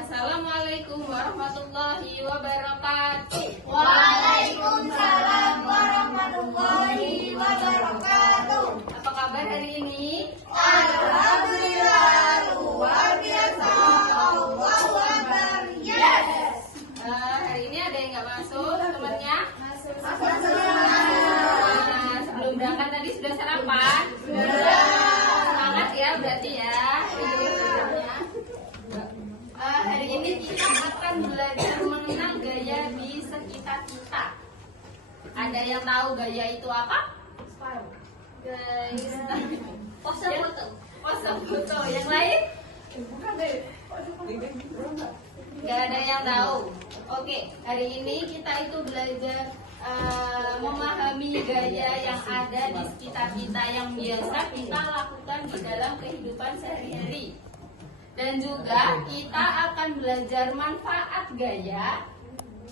Assalamualaikum warahmatullahi wabarakatuh. Waalaikumsalam warahmatullahi wabarakatuh. Apa kabar hari ini? Alhamdulillah, luar biasa. Allahu Akbar. Yes. Hari ini ada yang nggak masuk temannya? Sebelum berangkat tadi sudah sarapan? Semangat ya berarti ya. Hari ini kita akan belajar mengenal gaya di sekitar kita. Ada yang tahu gaya itu apa? Gaya pose foto. Pose foto. Yang lain? Gak ada yang tahu. Oke, hari ini kita itu belajar memahami gaya yang ada di sekitar kita yang biasa kita lakukan di dalam kehidupan sehari-hari. Dan juga kita akan belajar manfaat gaya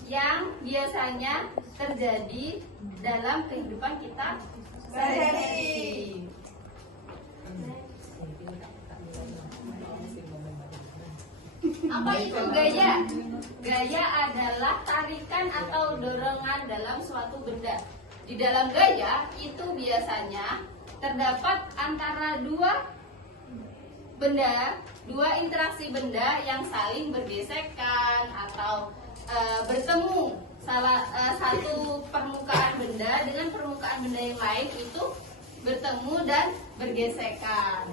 yang biasanya terjadi dalam kehidupan kita sehari-hari. Apa itu gaya? Gaya adalah tarikan atau dorongan dalam suatu benda. Di dalam gaya itu biasanya terdapat antara dua interaksi benda yang saling bergesekan atau bertemu. Satu permukaan benda dengan permukaan benda yang lain itu bertemu dan bergesekan.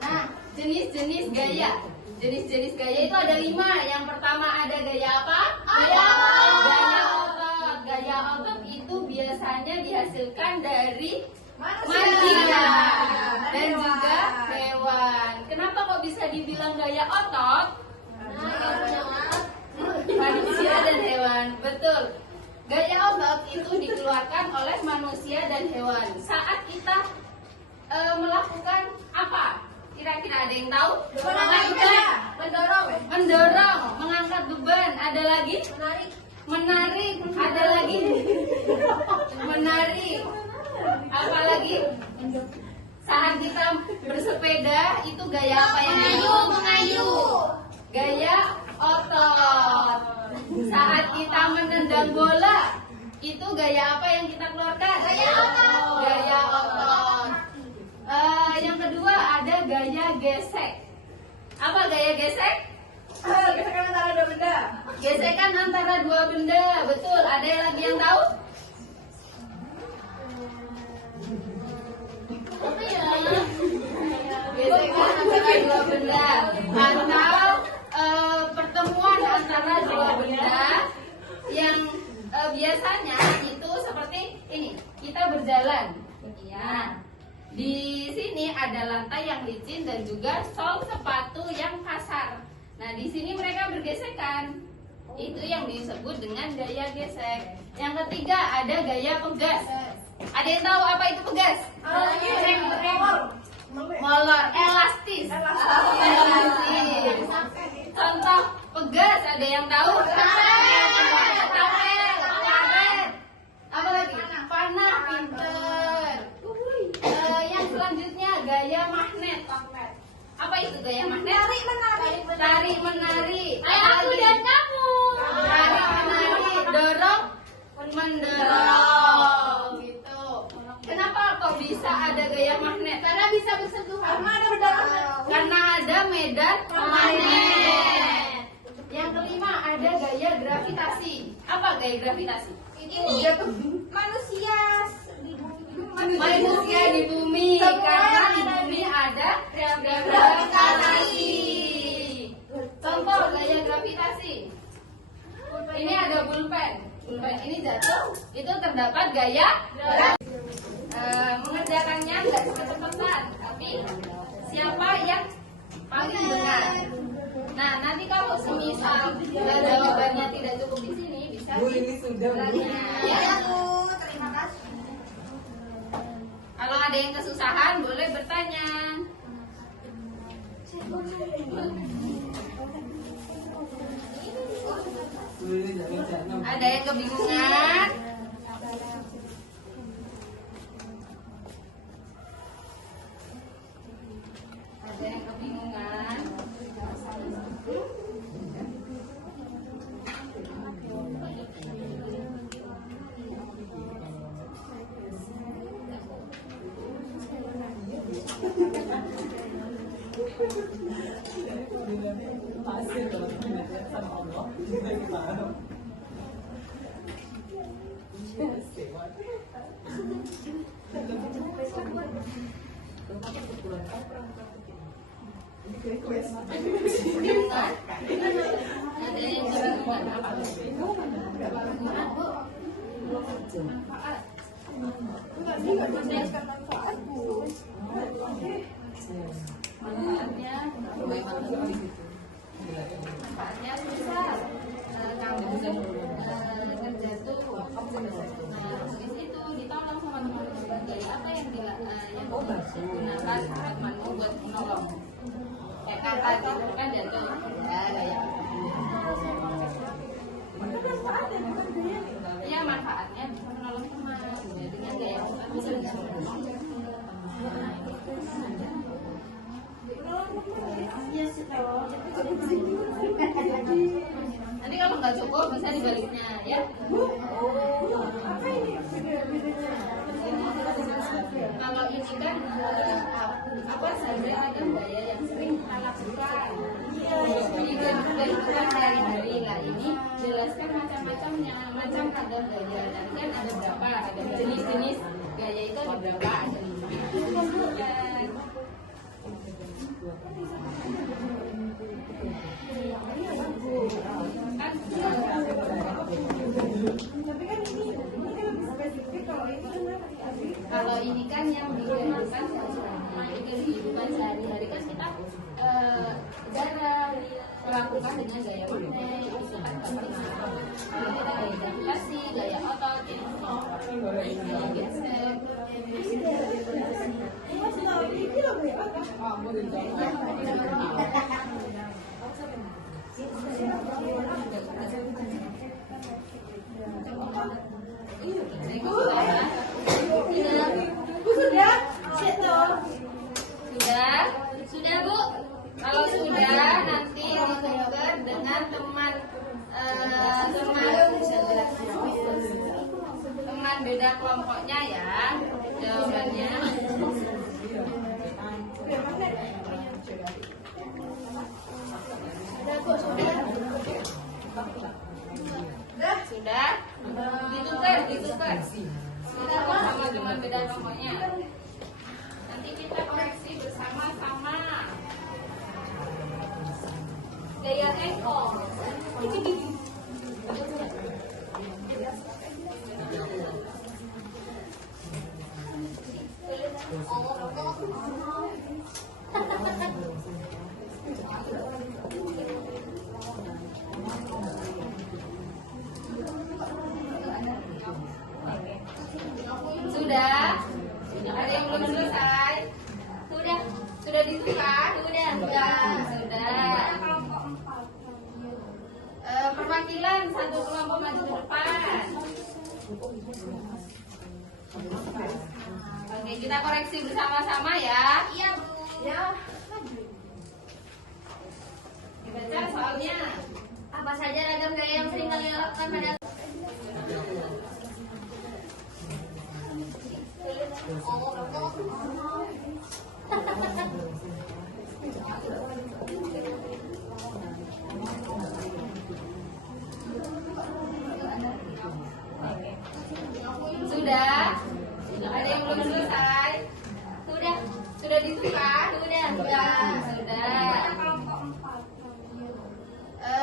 Nah, jenis-jenis gaya. Jenis-jenis gaya itu ada 5. Yang pertama ada gaya apa? Gaya otot. Gaya otot itu biasanya dihasilkan dari manusia dan juga hewan. Kenapa kok bisa dibilang gaya otot? Manusia dan hewan. Betul. Gaya otot itu dikeluarkan oleh manusia dan hewan saat kita melakukan apa? Kira-kira ada yang tahu? Mendorong, mengangkat beban. Ada lagi? Menarik. Ada lagi? Menarik. Apa lagi? Saat kita bersepeda itu gaya apa yang Mengayuh. Gaya otot. Saat kita menendang bola itu gaya apa yang kita keluarkan? Gaya otot. Gaya otot. Yang kedua ada gaya gesek. Apa gaya gesek? Gesekan antara dua benda. Gesekan antara dua benda. Betul. Ada yang lagi yang tahu? Apa ya? Gesekan antara dua benda atau pertemuan antara dua benda yang biasanya itu seperti ini. Kita berjalan. Ya. Di sini ada lantai yang licin dan juga sol sepatu yang kasar. Nah, di sini mereka bergesekan. Itu yang disebut dengan gaya gesek. Yang ketiga ada gaya pegas. Ada yang tahu apa itu pegas? Molor, elastis. Contoh pegas ada yang tahu? Karet. Apa lagi? Panah, pinter. Yang selanjutnya gaya magnet. Apa itu gaya magnet? Tarik menarik. Aku dan kamu. Tarik menarik, dorong mendorong gitu. Kenapa kok bisa ada gaya magnet? Karena bisa bersentuhan. Karena ada medan magnet. Yang kelima ada gaya gravitasi. Apa gaya gravitasi? Ini manusia Di bumi karena di bumi ada gravitasi. Contoh gaya gravitasi. Ini ada pulpen. Pulpen ini jatuh, itu terdapat gaya mengerjakannya nggak cepet-cepetan, tapi siapa yang paling benar. Nah, nanti kalau semisal jawabannya tidak cukup di sini, bisa Ya, terima kasih. Kalau ada yang kesusahan boleh bertanya. Ada yang kebingungan? Ada yang kebingungan? Ada yang bermanfaat apa? Manfaatnya bisa kamu kerja tuh habis itu ditolong sama teman-teman. Gaya apa yang digunakan temanmu buat menolong? Kayak kata gitu kan jatuh ya gaya. Iya manfaatnya bisa menolong teman ya, dengan gaya bisa menolong. Nanti kalau nggak cukup bisa dibaliknya ya. Kalau ini kan apa saja ada gaya yang sering kita lakukan. Jadi kehidupan sehari-hari lah ini jelaskan macam-macamnya, macam ragam gaya. Nanti kan ada berapa, ada jenis-jenis gaya itu ada berapa, ada 5. Kalau ini kan yang digunakan kehidupan sehari-hari kan kita jarang melakukan dengan gaya pakai itu kan kita gaya gravitasi, gaya otot, gaya gesek. Sudah Bu. Kalau sudah nanti ditukar dengan teman beda kelompoknya ya jawabannya. Sudah ditukar sama teman beda kelompoknya. Nanti kita koreksi bersama-sama. Gaya ekor. Sudah? Ada yang belum selesai? Sudah ditukar? Sudah. Perwakilan satu kelompok maju ke depan. Oke, kita koreksi bersama-sama ya. Iya, Bu. Ya. Dibaca soalnya. Apa saja ragam gaya yang sering kalian lakukan pada Sudah? Ada yang belum selesai? Sudah ditukar? Sudah.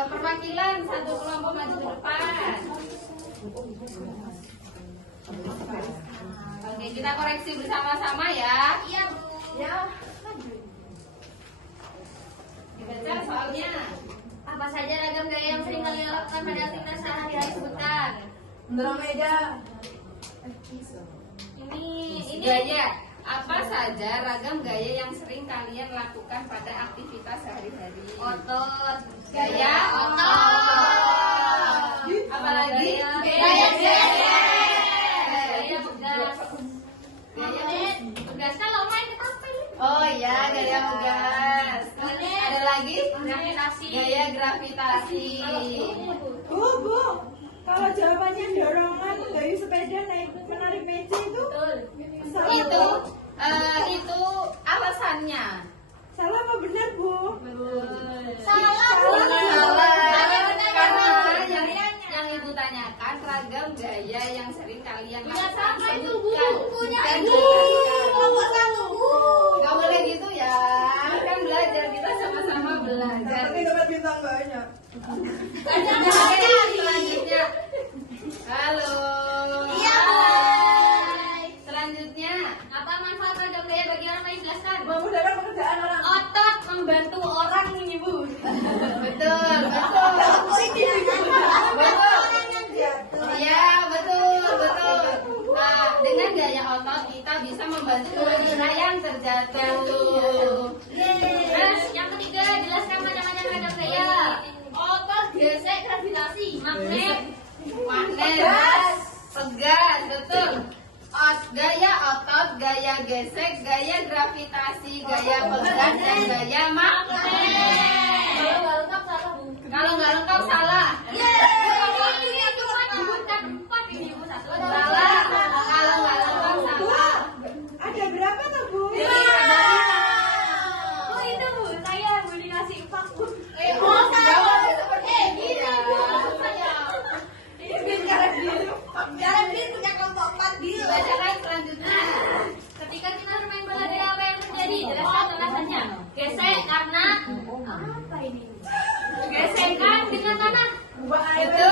Perwakilan satu kelompok maju ke depan. Oke, kita koreksi bersama-sama ya. Iya, Bu. Ya. Dibaca soalnya. Apa saja ragam gaya yang sering kalian lakukan pada aktivitas sehari-hari sebutkan. Andromeda. Ini Gaya. Apa saja ragam gaya yang sering kalian lakukan pada aktivitas sehari-hari? otot. Gaya otot. Apalagi? Gaya Tugas. kalau main ke kafe. Oh iya, gaya tugas. Ada lagi? Gravitasi. Gaya gravitasi. Bu, kalau jawabannya dorongan dari sepeda naik menarik meja itu salah Itu apa? itu alasannya. Salah apa benar? benar Bu. Salah, Bu. Salah. Karena Yang ibu tanyakan ragam gaya yang sering kalian Punya lakukan. siapa itu, Bu? Sebutkan. Punya Dan Ibu. jelaskan. Kelompok 1, Bu. Gak boleh gitu ya. Kan belajar, kita sama-sama belajar. Nanti dapat bintang banyak. Oke, selanjutnya. Halo. Iya, Hai. Selanjutnya. Apa manfaat ragam gaya bagi orang lain? Jelaskan. Memudahkan pekerjaan orang. Otot membantu orang nih, Bu. Betul, betul. Betul. Iya, betul, betul. Nah, dengan gaya otot kita bisa membantu tubuh kita yang terjatuh. Terus yang ketiga, jelaskan macam-macam ragam gaya. Otot, gesek, gravitasi, magnet, Magnet, pegas, betul. Gaya otot, gaya gesek, gaya gravitasi, gaya pegas, dan gaya magnet. Kalau nggak lengkap salah, Bu. Kalau nggak lengkap salah. Ini cuma dibuka 4 ini, Bu. Satu. Salah. Kalau nggak lengkap Bu, salah. ada berapa tuh Bu? Oh itu, Bu. Saya mau dikasih 4, Bu. Jawabnya seperti ini ya. Bacakan selanjutnya. Ketika kita bermain bola bola apa yang terjadi? Jelaskan alasannya. Gesek karena apa ini? Gesekan dengan tanah. Itu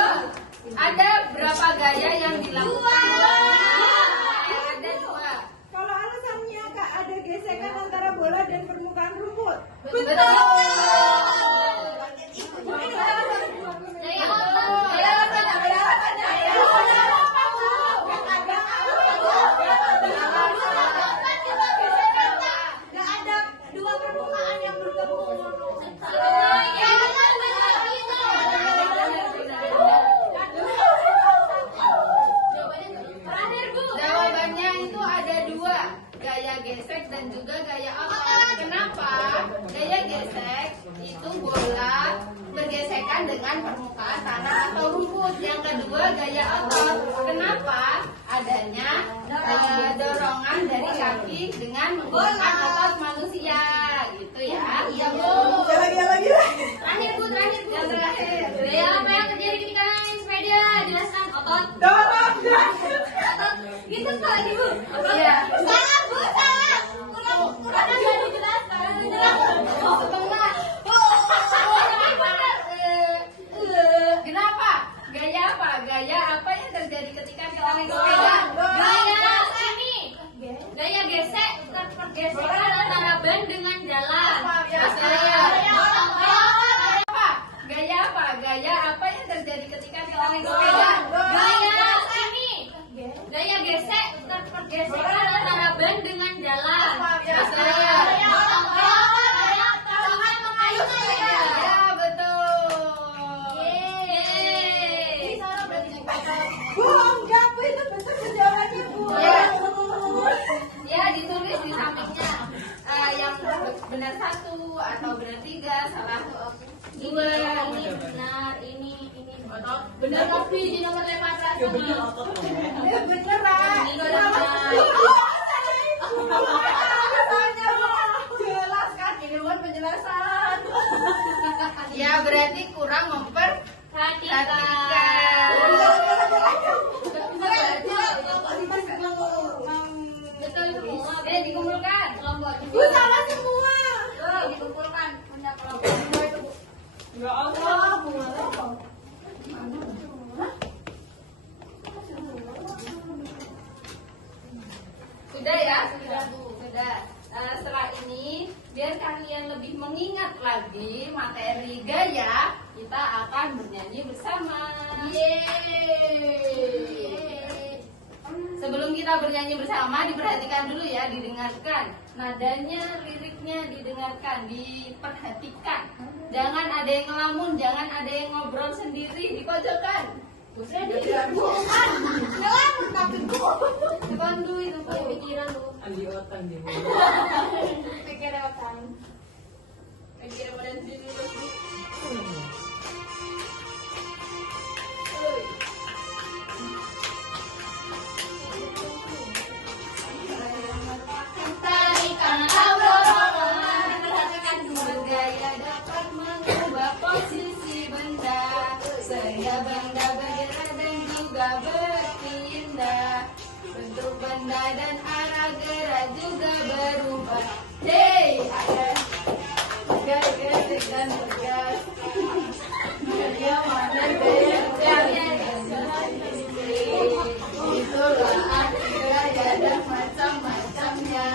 ada berapa gaya yang dilakukan? Ada dua. Kalau alasannya Kak ada gesekan antara bola dan permukaan rumput. Betul. Gaya otot. Nggak ada dua permukaan yang bertemu. Terakhir, Bu. Jawabannya itu ada dua, gaya gesek dan juga gaya otot. Kenapa? Gaya gesek itu bola bergesekan dengan permukaan tanah atau rumput. Yang kedua gaya otot. Kenapa? Adanya dorongan dari kaki dengan menggunakan otot manusia, gitu ya. Iya Bu. Lagi. Terakhir, Bu. Yang terakhir. Gaya apa yang terjadi ketika main sepeda? Jelaskan. Otot. Dorong. Otot. Gitu lagi, Bu. Otot. Iya. Salah, Bu. Salah. Kurang aja dijelaskan. Setengah. Kenapa? Gaya apa? Gaya apa yang terjadi ketika kita naik sepeda? Gaya ini. Gaya gesek pergesekan antara ban dengan jalan. Apa? Gaya apa? Gaya apa yang terjadi ketika kita naik sepeda? Gaya ini. Gaya gesek pergesekan antara ban dengan jalan. Ya, betul. Yeay. Bu, enggak Bu, itu betul jawabannya Bu. Ya. Ya, ditulis di sampingnya yang benar 1 atau benar 3, salah 2. Ini benar, ini benar tapi di nomor lewat Ya beneran. Ini beneran. Alasannya Bu. Jelas kan, ini bukan penjelasan. Ya, berarti kurang memperhatikan. Betul semua. Dikumpulkan. Kelompok. Bu, salah semua. Dikumpulkan punya kelompok. Ya Allah, Bu. Sudah ya? Sudah. Setelah ini, biar kalian lebih mengingat lagi materi gaya, kita akan bernyanyi bersama. Yeay. Sebelum kita bernyanyi bersama, diperhatikan dulu ya, didengarkan. Nadanya, liriknya didengarkan, diperhatikan. Jangan ada yang ngelamun, jangan ada yang ngobrol sendiri di pojokan. Ngelamun tapi gua. Dibantu itu pikiran lu. Pikir otak. Pikir badan sendiri lu. Tarikan dorongan, perhatikan dulu. berpindah, bentuk benda dan arah gerak juga berubah. Hey, ada tegas, gesek dan tegas. Gaya mana gaya itulah arti gaya dan macam-macamnya.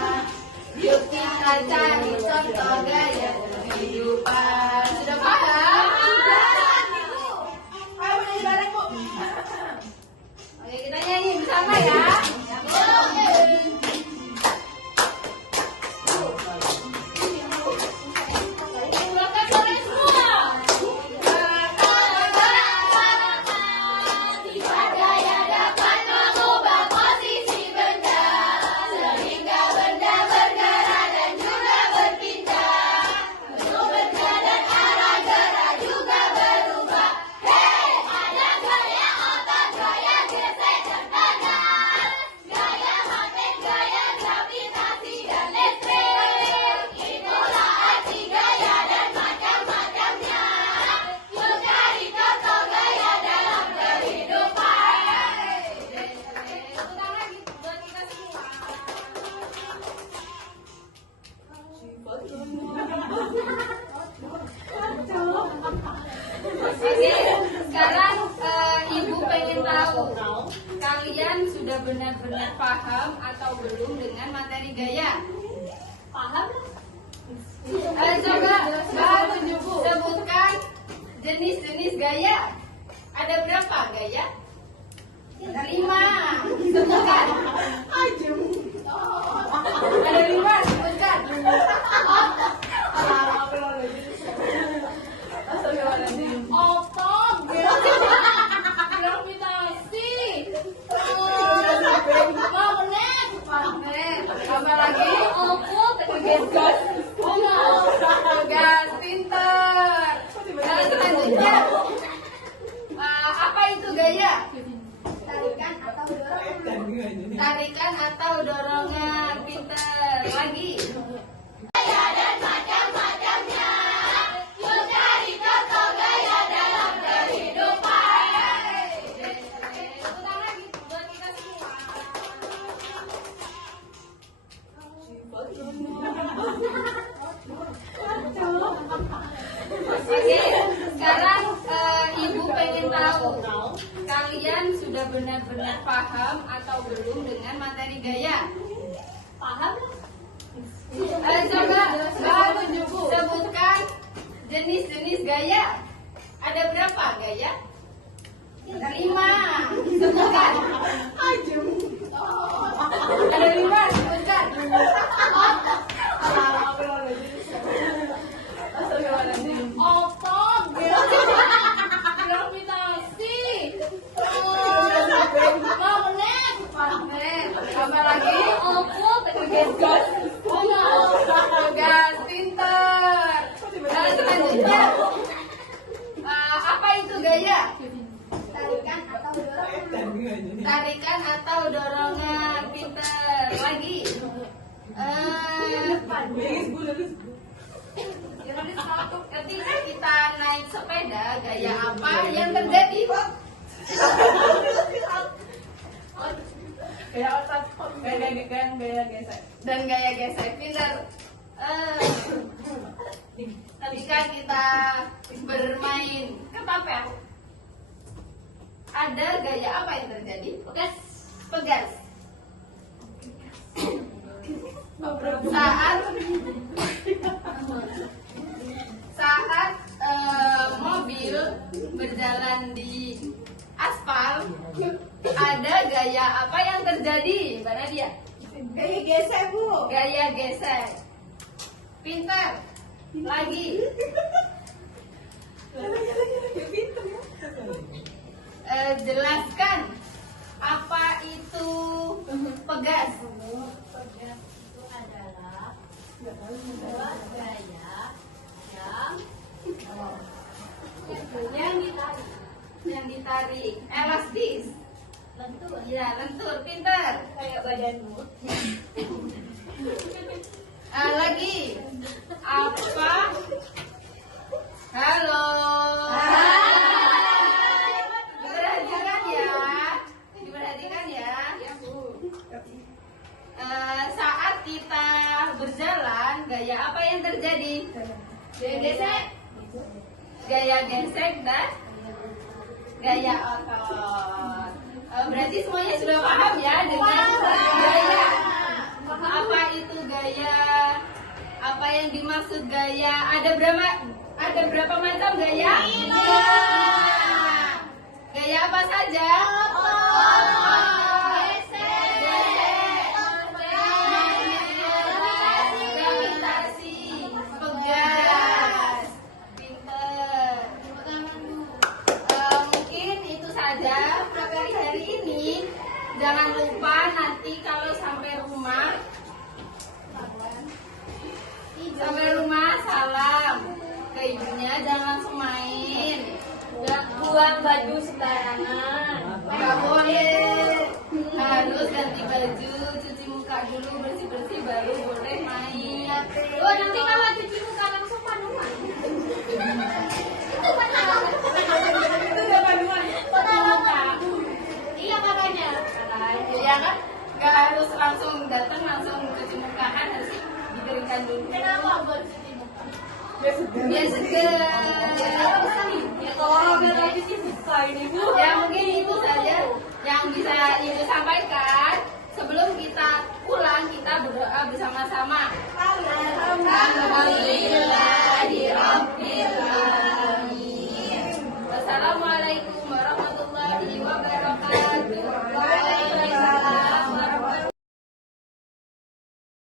Yuk kita cari contoh gaya kehidupan. Sudah paham? Ayo nyanyi bareng, Bu. Oke, kita nyanyi bersama ya. Silakan kalian semua. Sifat gaya dapat mengubah posisi benda sehingga benda bergerak dan juga berpindah. Bentuk benda dan arah gerak juga berubah. Hei, ada gaya otot, gaya gesek dan tegas, gaya magnet, gaya gravitasi dan listrik. Itulah arti gaya dan macam-macamnya. Yuk cari contoh gaya dalam kehidupan. Ulang lagi buat kita semua. Oke, sekarang Ibu pengen tahu kalian sudah benar-benar paham atau belum dengan materi gaya? Paham? Coba sebutkan jenis-jenis gaya. Ada berapa gaya? 5. Sebutkan. Ada 5, sebutkan. Otot, gravitasi, magnet, Apa lagi? gas, Tugas pintar. Nah, selanjutnya, apa itu gaya? Tarikan atau dorongan. Pintar. Lagi. gaya dan macam-macamnya. Yuk cari contoh gaya dalam kehidupan. Ulang lagi buat kita semua. Oke, sekarang Ibu pengen tahu kalian sudah benar-benar paham atau belum dengan materi gaya? Paham? Coba sebutkan jenis-jenis gaya. Ada berapa gaya? 5. Sebutkan. Ada 5, sebutkan. Otot, gravitasi, magnet, Apa lagi? gas, Tugas pintar. Nah, selanjutnya, apa itu gaya? Tarikan atau dorongan. Pintar. Lagi. Ketika kita naik sepeda, gaya apa yang terjadi? Gaya otot, gaya gesek. Dan gaya gesek. Pintar. Ketika kita bermain ketapel, ada gaya apa yang terjadi? Pegas. Saat mobil berjalan di aspal, ada gaya apa yang terjadi? Mbak Nadia? Gaya gesek, Bu. Gaya gesek. Pintar. Lagi. Jelaskan apa itu pegas. Pegas itu adalah sebuah gaya Yang ditarik. Elastis. lentur. Ya, lentur. Pintar. Kayak badanmu. Lagi. Apa? Halo. Hai. Perhatikan ya. yang terjadi? Gaya gesek. Gaya gesek dan gaya otot. Berarti semuanya sudah paham ya dengan gaya. Apa itu gaya? Apa yang dimaksud gaya? Ada berapa macam gaya? 5. Gaya apa saja? Gravitasi, pegas, pinter. Mungkin itu saja materi hari ini. Jangan lupa nanti kalau sampai rumah salam ke ibunya, jangan langsung main. Buang baju sembarangan. Nggak boleh, harus ganti baju, cuci muka dulu, bersih-bersih baru boleh main. Oh, nanti kalau cuci muka langsung panuan. Itu panuan. Itu nggak panuan. Iya makanya. Ya kan, nggak harus langsung datang langsung cuci muka, kan harus dikeringkan dulu. Kenapa buat cuci muka? Biar segar. Ya kalau nggak lagi cuci muka ini Bu. Ya mungkin itu saja yang bisa Ibu sampaikan. Sebelum kita pulang, kita berdoa bersama-sama. Alhamdulillah.